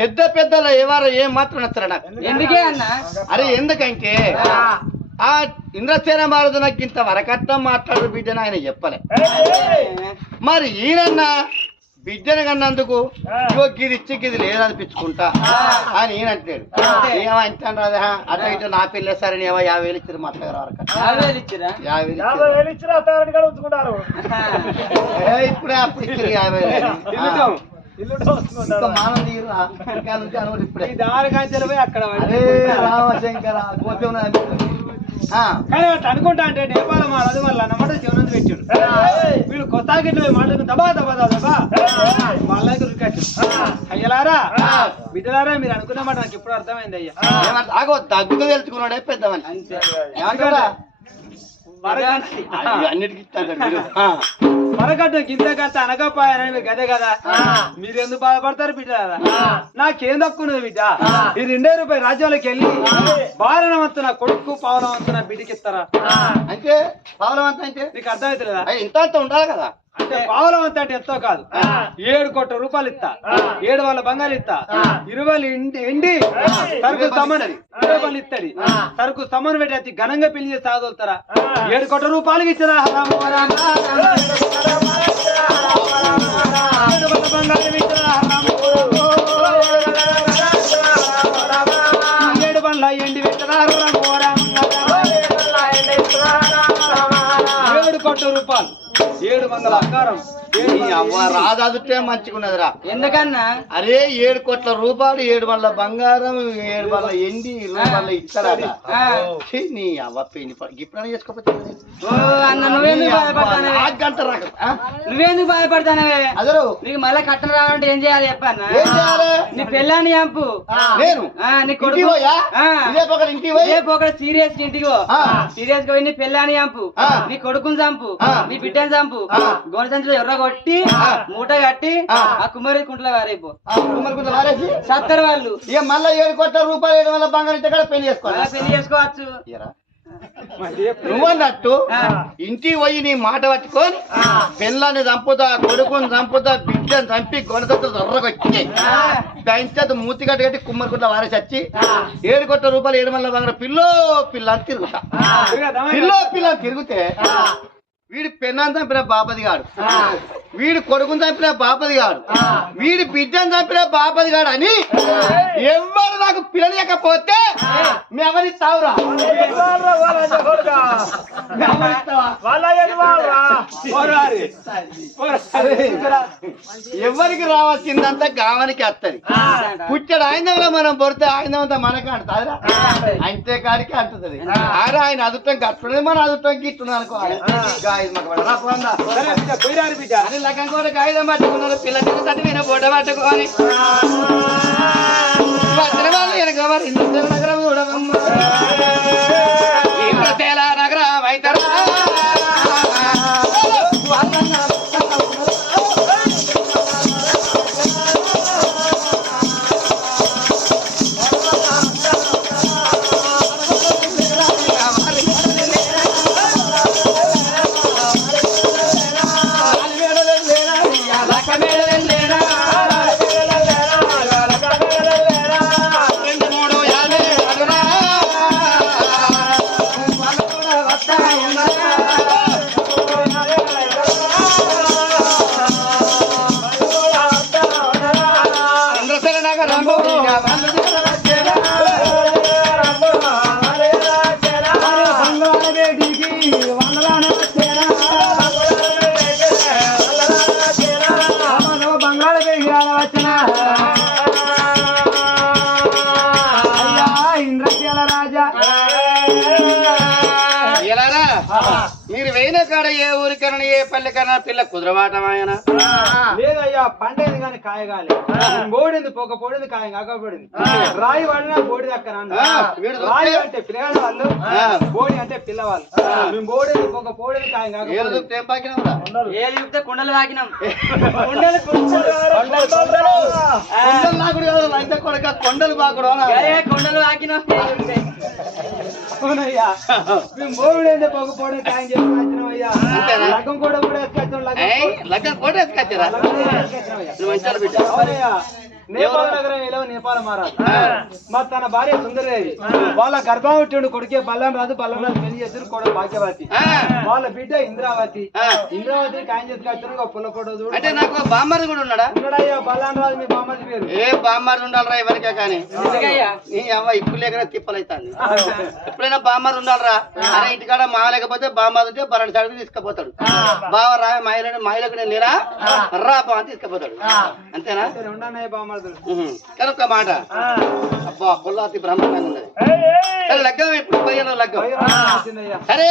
పెద్ద పెద్దలు ఎవరు ఏం మాత్రం నచ్చరు నాకు ఎందుకే అన్న? అరే ఎందుకంటే? ఆ. ఇంద్రసేన మారుదు నాకు ఇంత వరకట్నం మాట్లాడు బిడ్డను ఆయన చెప్పలే. మరి ఈయనన్న బిడ్డను కన్నందుకు ఇగో గిది ఇచ్చి గిది లేదనిపించుకుంటా అని ఈయన అంటాడు ఏమంటాడు అదే అట్లా ఇట్లా నా పిల్ల సరే ఏమో యాభై వేలు ఇచ్చారు మాట్లాడారు యాభై వేలు ఇప్పుడే అప్పుడు ఇచ్చారు యాభై వేలు. అనుకుంటా అంటే నేపాల మారదు వాళ్ళ అన్నమాట జీవనం పెట్టాడు. వీళ్ళు కొత్త గిట్ల మాటలు దబా దబా దబా వాళ్ళ దగ్గర అయ్యలారా బిడ్డలారా మీరు అనుకున్న మాట నాకు ఇప్పుడు అర్థమైంది అయ్యా. దగ్గు తెలుసుకున్నాడే పెద్దవని అయ్యో, అన్నిటికీ ఇస్తాడు వీడు. ఆ. మరగట్టు గింత కట్ట అనకపోయారని మీరు గదే కదా? మీరు ఎందుకు బాధపడతారు బిడ్డలారా నాకేం తక్కున్నది బిడ్డ? ఈ రెండే రూపాయలు రాజ్యంలోకి వెళ్ళి బాలనవంతున కొడుకు పావనవంతున బిడ్డకి ఇస్తారా? అంటే పావులమంత అంటే? నీకు అర్థమవుతుందా ఇంత అంత ఉండాలి కదా. అంటే పావులవంత అంటే ఎంతో కాదు ఏడు కోట్ల రూపాయలు ఇస్తా ఏడు వాళ్ళ బంగారు ఇస్తా ఇరవై ఎండి ఎండి సరుకు సమ్మన్ ఇరవై ఇస్తాడు సరుకు సమ్మన్ పెట్టి అతి ఘనంగా పెళ్ళి చేసి సాగుతారా ఏడు కోట్ల రూపాయలకి ఇచ్చరా బంగారం ఏడు బండ్ల ఎండి ఏడు కోట్ల రూపాయలు ఏడు వందల అకారం అవ్వ రాదాదుటే మంచిగున్నదిరా. ఎందుకన్నా? అరే ఏడు కోట్ల రూపాయలు ఏడు వందల బంగారం ఏడు వందల ఎండి రూపాయలు ఇస్తారా ఆ. ఛీ, నీ అవ్వ పెళ్ళి ఇప్పుడు అన్న నువ్వెందుకు బాధపడతానవే అదరు. నీకు మళ్ళీ కట్టం రావాలంటే ఏం చేయాలి చెప్పన్నా? చేయాలి? నీ పెళ్ళాన్ని చంపు. నేను? ఆ, నీ కొడుకు. రేపు ఒకటి సీరియస్ ఇంటికి. సీరియస్గా పోయి నీ పెళ్ళాన్ని చంపు. నీ కొడుకుని చంపు. నీ బిడ్డని చంపు. గోడ సంచులో ఎర్ర కొట్టి ఆ. మూట కట్టి ఆ. ఆ కుమ్మరి కుంట్లో వారైపో వారేసి సత్తరు వాళ్ళు. ఇక మళ్ళీ ఏడు కోట్ల రూపాయలు ఏడు వందల బంగారం ఇస్తే కూడా పెళ్ళి చేసుకోవాలి. పెళ్ళి చేసుకోవచ్చు. నువ్వన్నట్టు ఆ. ఇంటికి పోయి నీ మాట పట్టుకొని పిల్లని చంపుతా కొడుకుని చంపుతా బిడ్డని చంపి గొడవతో దొర్రకొచ్చి ఆ. పెంచదు మూతి కట్టి కట్టి కుమ్మరి గుట్ల వారేసి వచ్చి ఏడు కోట్ల రూపాయలు ఏడు వందల బంగారం పిల్లో పిల్ల తిరుగుతా. పిల్లో పిల్ల తిరిగితే వీడి పెన్నాన్ని చంపిన బాపది గాడు. వీడి కొడుకుని చంపిన బాపది గాడు వీడి బిడ్డను చంపిన బాపది గాడు అని ఎవరు నాకు పిల్లలేకపోతే మీ ఎవరిస్తావురా మీ ఎవరిస్తావా వాళ్ళ ఏడు వాళ్ళ ఎవరికి రావాల్సిందంతా గావనికి వస్తది పుట్టడు ఆయన మనం పొడితే ఆయన అంతా మనకి అంటారా అంతే కాడికి అంటుతుంది అరే ఆయన అదుటం కట్టున్నది మన అదుటం గిట్టున్నది అనుకోవాలి. మాకు లగ్గం కూడా కాగితం పట్టుకున్నారు పిల్లలు తట్టి మీద బొడ్డ పట్టుకొని. వచ్చిన వాళ్ళు వెనక వారు ఇంద్రసేన నగరం చూడవమ్మ ఇంద్రసేన ఏ ఊరికన్నా ఏ పల్లెకన్నా పిల్ల కుదరవాటమాయన? లేదయ్యా పండేది కానీ కాయగాలి. బోడింది పొగ పోడింది కాయ కాకపోడింది. రాయి వాడినా బోడి దక్కన ఆ, వీడు రాయి అంటే పిల్లగాళ్ళ వాళ్ళు. బోడి అంటే పిల్లవాళ్ళు. మేము బోడింది పొగ పోడింది కాయ కాకపోయింది? ఏది చెప్తే కుండలు వాకినాం కొండలు కొండలు. కొడక కొండలు బాకుడు అవునయ్యా మేము పోడింది కాయ చెప్పి వచ్చినామయ్యా అంతేనా? లగ్గం కూడా కూడా వేసుకొచ్చాం లగ్గం కూడా. నువ్వు మంచాలు బిడ్డ అవునయ్యా నేపాల నగరం ఏలో నేపాల మహారాజు. మా తన భార్య సుందరదేవి. వాళ్ళ గర్భం పుట్టిండు కొడుకే బల్లం రాజు బల్లం రాజు పెళ్ళి చేసిన కొడుకు భాగ్యవతి. వాళ్ళ బిడ్డ ఇంద్రావతి. ఇంద్రావతి కాయం చేసి కట్టారు పుల్ల ఫోటో చూడు. అంటే నాకు బామ్మది కూడా ఉన్నాడా? ఉన్నాడయ్యా బల్లం రాజు మీ బామ్మది పేరు. ఏ బామ్మది ఉండాలరా ఎవరికే కానీ? నీ అవ్వ ఇప్పుడు లేకనే తిప్పలైతాంది. ఎప్పుడైనా బామ్మది ఉండాలరా? అరే ఇంటికాడ మా లేకపోతే బామ్మది ఉంటే బరణ సైడ్ తీసుకుపోతాడు. బావ రా మహిళ మహిళకు నేను లేరా రా బా అని తీసుకుపోతాడు. అంతేనా? ఉండన్నయ్య బామ్మది ఉహు. కానీ ఒక్క మాట అబ్బా కొల్లాతి బ్రహ్మాండంగా ఉన్నది. సరే లగ్గం ఇప్పుడు పదిహేను లగ్గం. సరే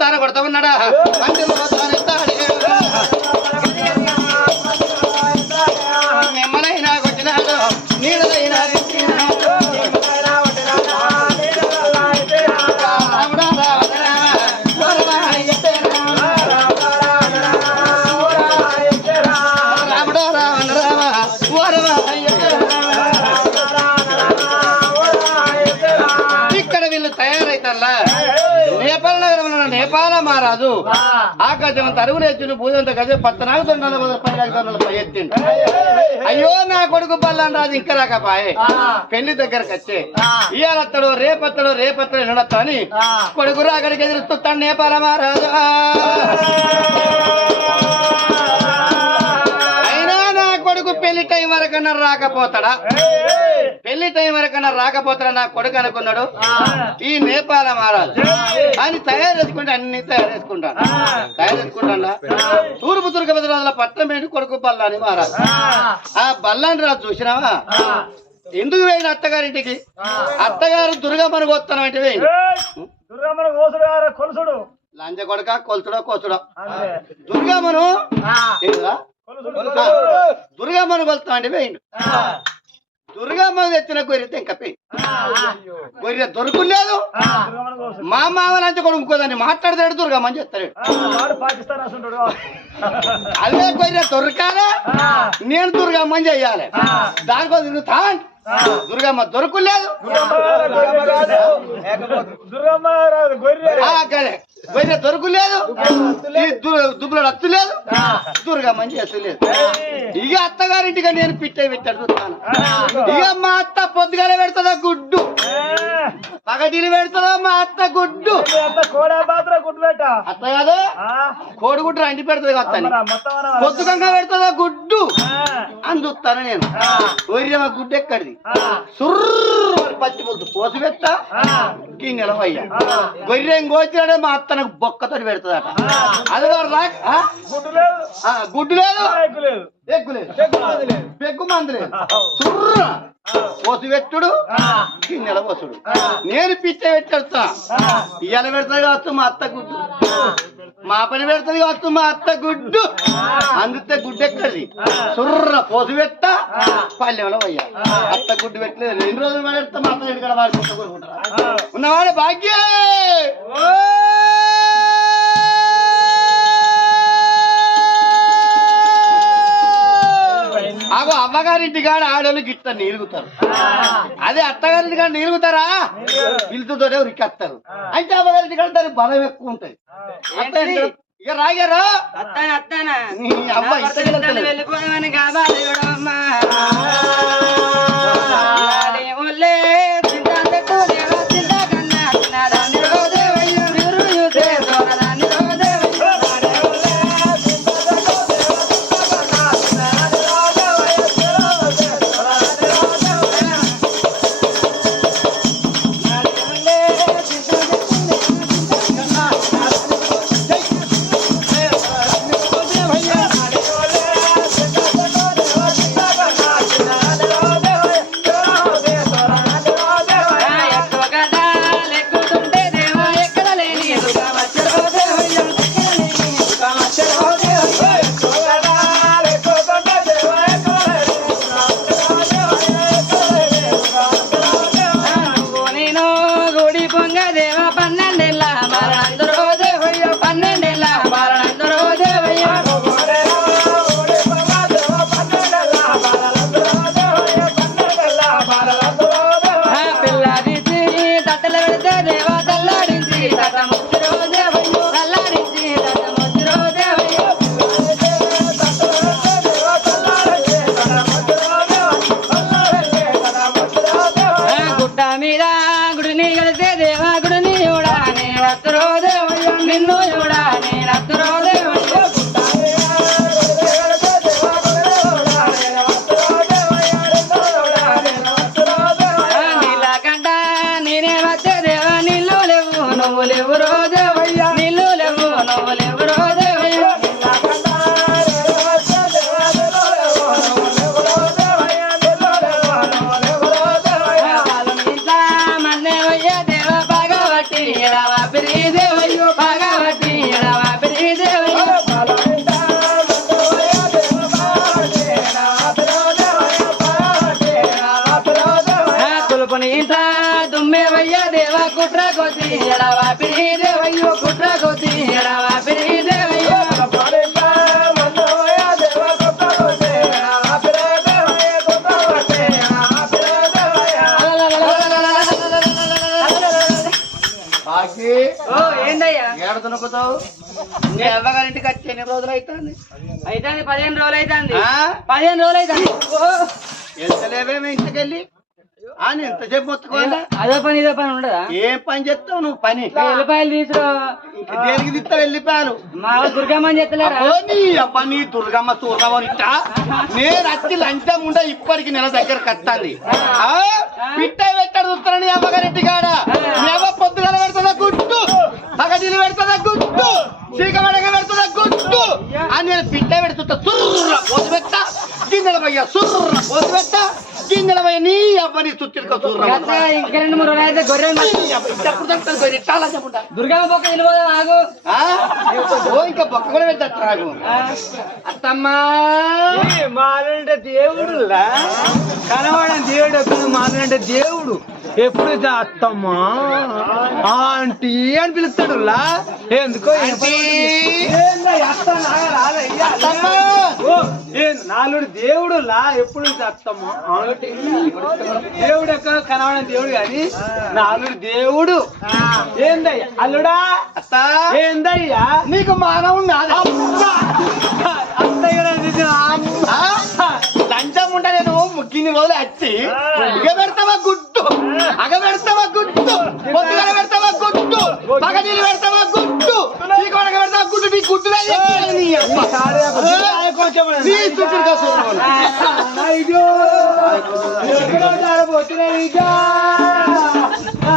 తాను కొడతా ఉన్నాడా? ఆకాశం తరువు నేర్చుని భూజంత గజ పత్తనాగు తొండల పై పై ఎత్తిండు. అయ్యో నా కొడుకు బల్లాన్ రాజు ఇంకా రాకపాయే. పెళ్ళి దగ్గరకు వచ్చే. ఇయాలత్తడు రేపత్తడు రేపత్తడు ఎన్నడత్తా అని కొడుకు రాకడికి ఎదురుస్తాడు నేపాల మహారాజు టైం వరకన్నా రాకపోతాడా? పెళ్ళి టైం వరకన్నా రాకపోతాడా నా కొడుకు అనుకున్నాడు? ఈ నేపాల మహారాజు అని తయారు చేసుకుంటే అన్ని తయారు చేసుకుంటాను తయారు చేసుకుంటాను తూర్పు దుర్గపతి రాజుల పట్టణం ఏంటి? కొడుకు బల్లాని మహారాజు ఆ. బల్లాని రాజు చూసినావా? ఎందుకు వేయిన అత్తగారింటికి? అత్తగారు దుర్గమ్మను కొత్తనం అంటే వేయి దుర్గమ్మన కోసుడు కొలుసుడు. లంజ కొడక కొలుచుడో కోసుడో. దుర్గమ్మను దుర్గమ్మను కొలుస్తాం అంటే వేయండు. దుర్గమ్మ తెచ్చిన గొర్రె తెంకపే గొర్రె దొరుకులేదు. మా మామ లంచ కొడుకు ఇంకోదాన్ని మాట్లాడతాడు దుర్గమ్మ అని చెప్తాడు అదే గొర్రె దొరకాలే. నేను దుర్గమ్మ అని చెయ్యాలి దానికోసం తిరుగుతా దుర్గమ్మ దొరకలేదు. గొర్రె దొరకలేదు. ఈ దు- దుబ్బులు అత్తులేదు దుర్గమ్మ అని చేస్తలేదు ఇక అత్తగారింటిగా నేను పిట్టే పెట్టాడు చూస్తాను. ఇక మా అత్త పొద్దుగానే పెడుతుందా గుడ్డు? పగటిని పెడుతుందా మా అత్త గుడ్డు? కోడా గుడ్డు అత్త కాదు? కోడిగుడ్డు అంటి పెడుతుంది అత్తని మొత్తం పొద్దుగంగా పెడుతుందా గుడ్డు? అని చూస్తాను నేను. గొర్రె మా గుడ్డు ఎక్కడిది? సుర్రు పచ్చి పొద్దు పోసి పెట్టా. ఈ నిలవయ్యా గొర్రె ఇంకోచ్చాడే మా అత్త నాకు బొక్కతో పెడుతుందట. అది? గుడ్డు లేదు. ఎగ్గు లేదు. పెగ్గు మందు లేదు. సుర్ర. పోసి పెట్టుడు ఈ నిలవసుడు నేను పిచ్చ పెట్టేస్తా ఇవాళ పెడతాడు కావచ్చు మా అత్త గుడ్డు. మా పని పెడతాడు కావచ్చు మా అత్త గుడ్డు. అందుతే గుడ్డు ఎక్కడిది? సుర్ర. పోసి పెట్ట పల్లెంలో పోయా అత్త గుడ్డు పెట్టలేదు. ఎన్ని రోజులు పెడతా మా అత్త ఇంటికాడ వాడి గుడ్డ కొనుక్కుంటారా ఉన్నవాడే భాగ్య! అగో అమ్మగారింటి కాడ ఆడోళ్ళు గిట్ట నీలుగుతారు అదే అత్తగారింటి కాడ నీలుగుతారా పిలుతుతోనే ఉరికేస్తారు. అంటే అమ్మగారింటి కాడ దానికి బలం ఎక్కువ ఉంటది. ఇక రాగారా అత్తానా వెళ్ళిపోదామని కావాలి ఏడ దునుకుతావు నీ అవ్వగారింటికి వచ్చి ఎన్ని రోజులు అవుతుంది? అయితే పదిహేను రోజులు అవుతుంది? పదిహేను రోజులు అవుతుంది. వెళ్తలేవేమో ఇంటికెళ్ళి? నేను ఎంతసేపు మొత్తుకోవాలా? అదో పని ఇదో పని ఉండదా? ఏం పని చేస్తావు నువ్వు? పని. ఎల్లిపాయలు తీసుకురా. దేనికి తిస్తావు మా దుర్గమ్మని చెప్తలేరా నీ అబ్బా నీ దుర్గమ్మ చూడవనిట నేను వచ్చి లంచం ఉండ ఇప్పటికి నెల దగ్గర కట్టాలి? పిట్ట పెట్టాడు చూస్తాను నీ అమ్మగారింటి కాడ పొద్దుగల గుట్టు పగటిలు పెడుతుందా గుట్టు? చీకమడగ పెడుతుందా గుట్టు? అని నేను బిడ్డ పెడుతుంటా సుర్ర పోసి పెట్ట. గిన్నెల పోయ్యా సుర్ర పోసి పెట్ట. నీ అవ్వని ఇంకా రెండు మూడు రోజులు అయితే దుర్గమ్మ ఆగు? ఓ ఇంకా బొక్క కూడా అత్తమ్మా. మాలంటే దేవుడు కనవాడని దేవుడు ఎప్పుడు మాలంటే దేవుడు ఎప్పుడు అత్తమ్మా? ఆంటీ అని పిలుస్తాడు లా ఎందుకో నాలుడు దేవుడు లా ఎప్పుడు అత్తమ్మా? దేవుడు ఎక్కడ కనవాడని దేవుడు కానీ నాలుడు దేవుడు. ఏందయ్యా? అల్లుడా? అత్త? ఏందయ్యా? నీకు మానవు నాదా. అత్తయ్య ఆ? లంచం ఉంట నేను గిన్ని రోజులు వచ్చి ఇక పెడతావా గుడ్డు అగ పెడతావా పొద్దుగల పెడతావా గుడ్డు పగనీళ్ళు పెడతావా గుడ్డు చీకొడక పెడతావా గుడ్డు నీ గుడ్డు నీ అమ్మ. నీ చుట్టూ కసూరు అయ్యో. ఎక్కడో జారబోతున్నాయి ఇక. ఆ,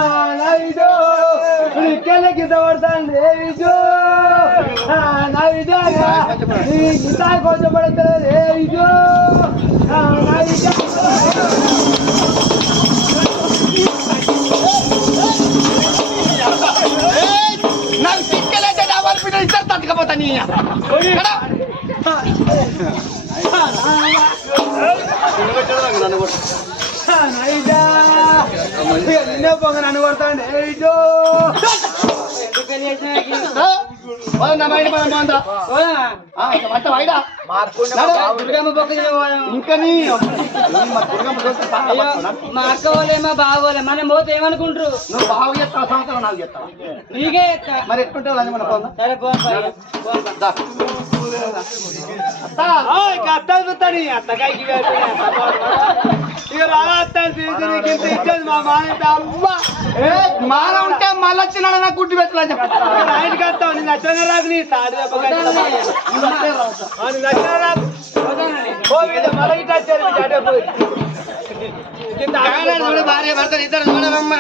నిన్నే పొంగ నన్ను కొడతాండి ఏ విజో. నా బయట ఇంకా మా మా అక్క వాళ్ళే మా బావ వాళ్ళే మనం పోతే ఏమనుకుంటారు నువ్వు బాగు చెప్తావు సంవత్సరం నాకు చెప్తావు నీకే మరి ఎట్టుంటావు అని మన సరే ఇక నీకు ఇంత ఇచ్చేది మా అమ్మ! ఉంటే మళ్ళీ వచ్చినాడు నాకు గుడ్డు పెట్టాలని చెప్పి. ఇంటికి వస్తావు నీ నచ్చనే రాదు నీ తాడి నచ్చనే రాదు మళ్ళీ వచ్చారు భార్య భర్తలు ఇద్దరు చూడవమ్మా